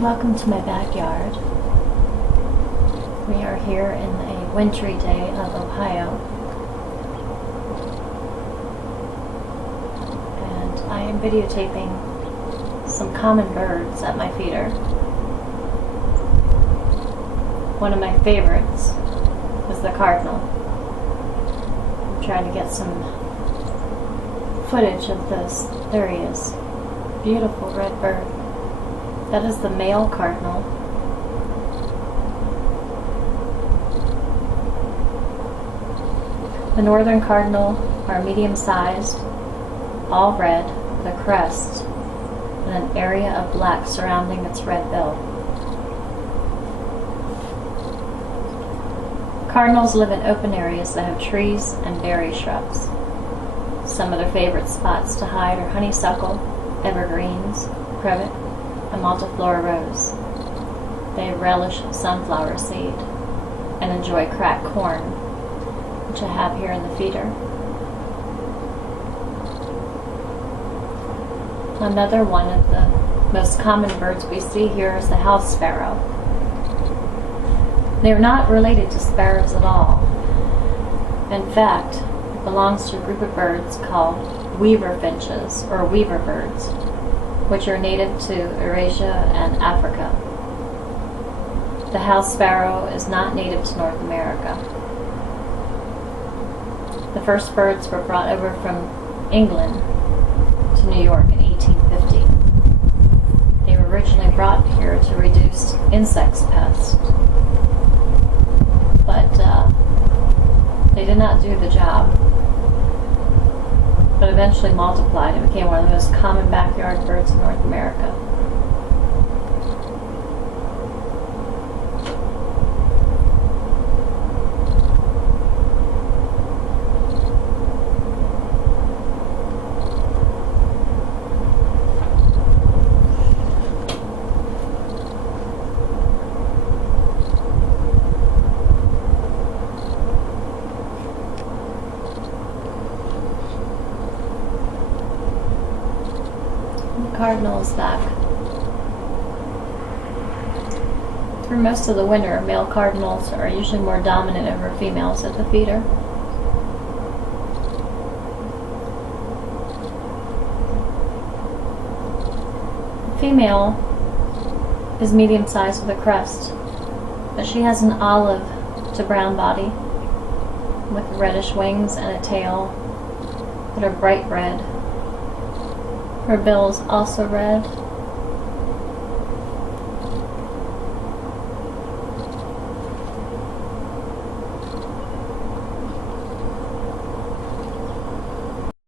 Welcome to my backyard. We are here in a wintry day of Ohio, and I am videotaping some common birds at my feeder. One of my favorites is the Cardinal. I'm trying to get some footage of this. There he is. Beautiful red bird. That is the male cardinal. The northern cardinal are medium-sized, all red, with a crest and an area of black surrounding its red bill. Cardinals live in open areas that have trees and berry shrubs. Some of their favorite spots to hide are honeysuckle, evergreens, privet, and multiflora rose. They relish sunflower seed and enjoy cracked corn, which I have here in the feeder. Another one of the most common birds we see here is the house sparrow. They are not related to sparrows at all. In fact, it belongs to a group of birds called weaver finches or weaverbirds, which are native to Eurasia and Africa. The house sparrow is not native to North America. The first birds were brought over from England to New York in 1850. They were originally brought here to reduce insect pests, but they did not do the job, but eventually multiplied and became one of the most common backyard birds in North America. Cardinal is back. Through most of the winter, male cardinals are usually more dominant over females at the feeder. The female is medium-sized with a crest, but she has an olive to brown body with reddish wings and a tail that are bright red. Her bill is also red,